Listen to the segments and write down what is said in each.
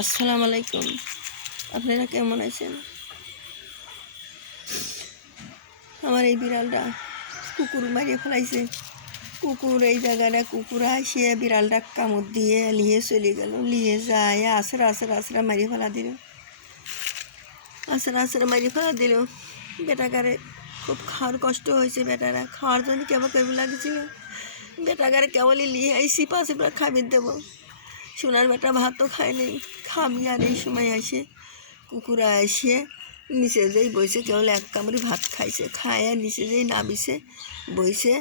আসসালামু আলাইকুম। আপনারা কেমন আছেন? আমার এই বিড়ালটা কুকুর মারিয়ে ফেলাইছে। কুকুর এই জায়গাটা কুকুর আসিয়ে বিড়ালটা কামড় দিয়ে নিয়ে চলে গেল। নিয়ে যায় আছড়া আছড়া আছড়া মারিয়ে ফেলা দিল। আছড়া আছড়া মারিয়ে ফেলা দিল। বেটাকারে খুব খাওয়ার কষ্ট হয়েছে। বেটারা খাওয়ার জন্য কেবল কেবল লাগছিল। বেটাকারে কেবলই নিয়ে আইসি পাশে খাবিয়ে দেবো। সোনার বেটা ভাতও খায়নি, খাবি আর এই সময় আসে কুকুরা এসে নিচে যেই বইছে কেবল এক কামড়ি ভাত খাইছে, খায় আর নিচে যেই নামিছে বইছে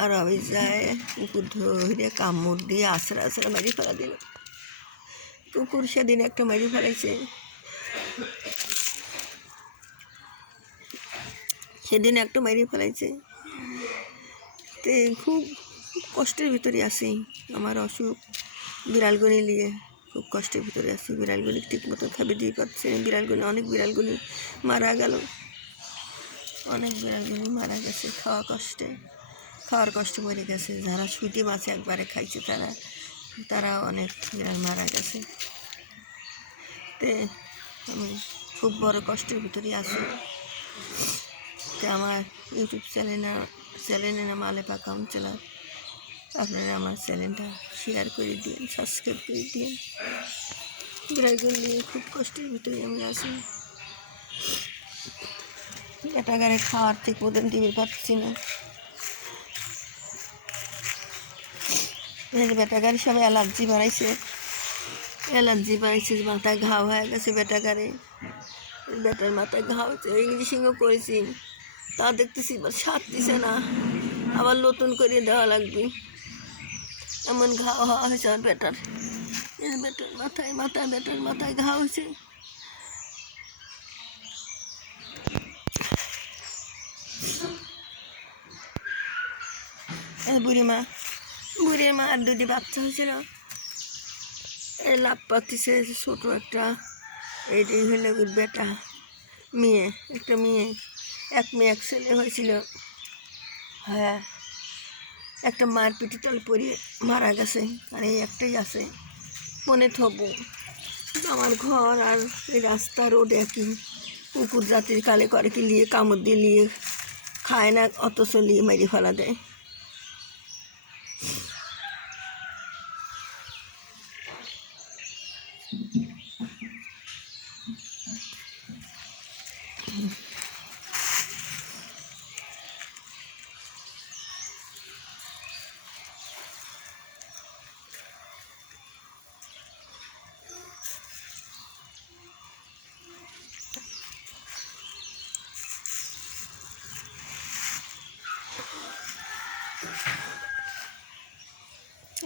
আর আমি যায় কুকুর ধরে কামড় দিয়ে আছড়া আছড়া মারি ফেলা দিল। কুকুর সেদিন একটা মারি ফেলাইছে। সেদিন একটা মারি ফেলাইছে। তে খুব কষ্টের ভিতরে আছি। আমার অসুখ, বিড়ালগুলি নিয়ে খুব কষ্টের ভিতরে আছি। বিড়ালগুলি ঠিক মতো খাবে দিয়ে পাচ্ছে। বিড়ালগুলি অনেক বিড়ালগুলি মারা গেল। অনেক বিড়ালগুলি মারা গেছে খাওয়ার কষ্টে মরে গেছে। যারা সুটি মাছ একবারে খাইছে তারা অনেক বিড়াল মারা গেছে। তে আমি খুব বড় কষ্টের ভিতরে আছি। তে আমার ইউটিউব চ্যানেলের নাম আলেপা কাউন্সিলর। আপনারা আমার চ্যানেলটা শেয়ার করে দিন, সাবস্ক্রাইব করে দিন। বিড়ালগুলো নিয়ে খুব কষ্টের ভিতরে আমি আছি। বেটাগারে খাওয়ার ঠিক মতন টিভি পাচ্ছি না। বেটাগারে সব অ্যালার্জি বাড়াইছে, মাথায় ঘাও হয়ে গেছে। বেটার মাথায় ঘাও হচ্ছে। ইংলিশিংও করেছি, তা দেখতেছি সারতেছে না, আবার নতুন করে দেওয়া লাগবে। এমন ঘাও হওয়া হয়েছে আমার বেটার মাথায় ঘা হয়েছে। বুড়ি মা আর দুটি বাচ্চা হয়েছিল। লাভ পাচ্ছিছে ছোটো একটা, এইটাই হলো বেটা, একটা মেয়ে এক ছেলে হয়েছিল। হ্যাঁ, একটা মায়ের পিঠে তল পরিয়ে মারা গেছে, আর এই একটাই আছে। মনে থবো আমার ঘর আর এই রাস্তা রোড একই। কুকুর জাতির কালে করে কি নিয়ে কামড় দিয়ে নিয়ে খায় না, অথচ নিয়ে মেরে ফেলা দেয়।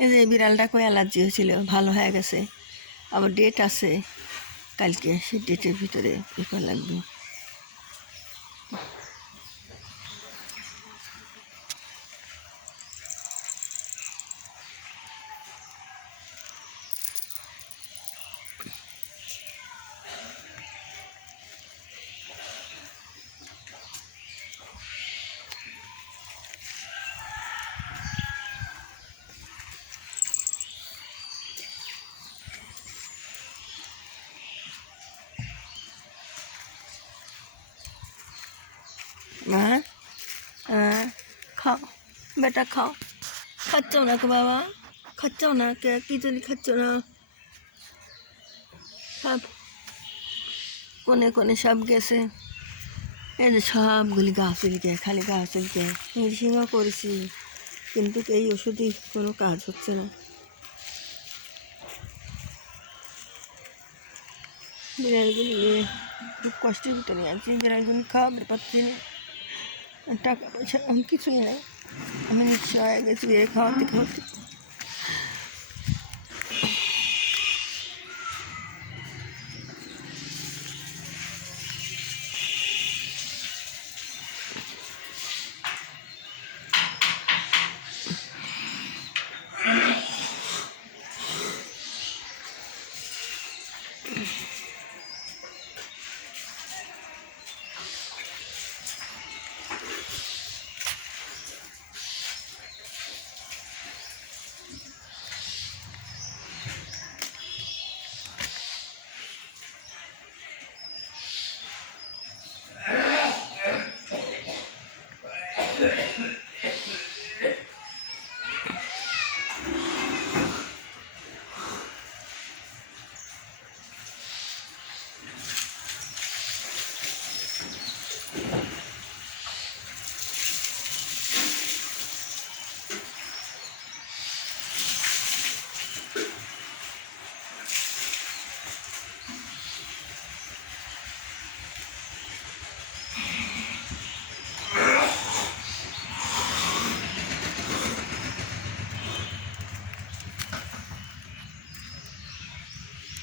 এই যে বিড়ালটাকে অ্যালার্জি হয়েছিল, ভালো হয়ে গেছে। আবার ডেট আছে কালকে, সেই ডেটের ভিতরে পেপার লাগবে। হ্যাঁ হ্যাঁ, খাও বেটা খাও। খাচ্ছ না কে বাবা? খাচ্ছ না কে? কি জন্য খাচ্ছ না? সব কোনে সব গেছে। এই যে সবগুলি গা চুলকে, খালি গা চুলকে। মেডিসিনও করেছি, কিন্তু এই ওষুধই কোনো কাজ হচ্ছে না। বিড়ালগুলি নিয়ে খুব কষ্টের ভিতরে আছি। বিড়ালগুলি খাওয়াতে পারছি না, টাকা পয়সা কিছুই নেই। আমি নিঃস্ব হয়ে গেছি খাওয়াতে খাওয়াতে।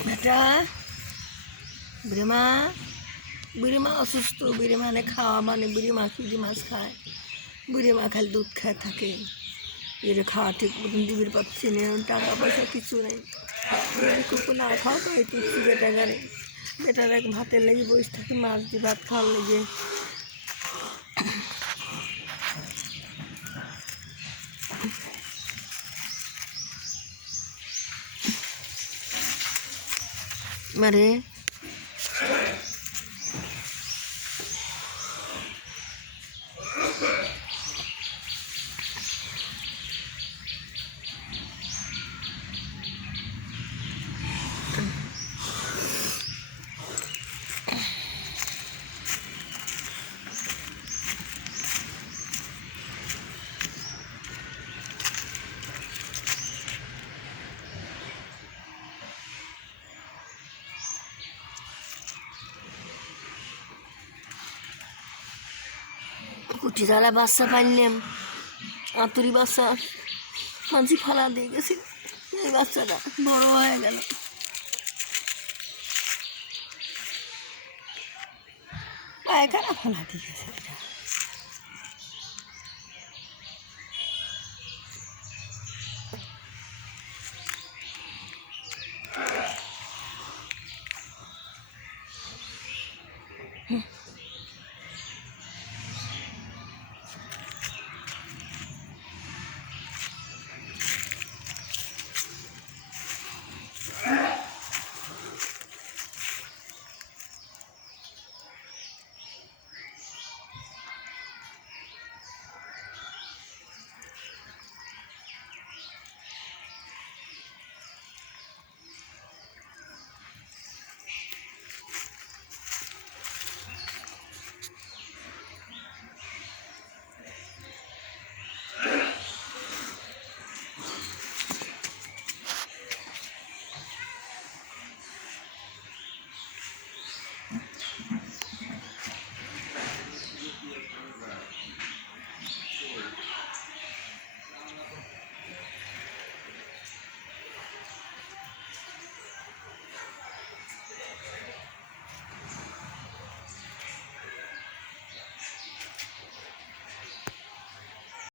বেটা, বুড়িমা, বুড়িমা অসুস্থ, বুড়িমা খাওয়া মানে বুড়িমা কি মাছ খায়, বুড়িমা খালি দুধ খায় থাকে, এর খাওয়া ঠিক মতন দিবির পাচ্ছি না, টাকা পয়সা কিছু নেই, কুকু না খাওয়া তো হইতেছি বেটা গাড়ি, বেটার এক ভাতের লেগে বসে থাকি, মাছ দিয়ে ভাত খাওয়ার লেগে। মারে কুটিতলা বাচ্চা পাইলাম, আতুরি বাচ্চা মাঝি ফালা দিয়ে গেছি, এই বাচ্চাটা বড় হয়ে গেল, পায়খানা ফালা দিয়ে গেছে এটা।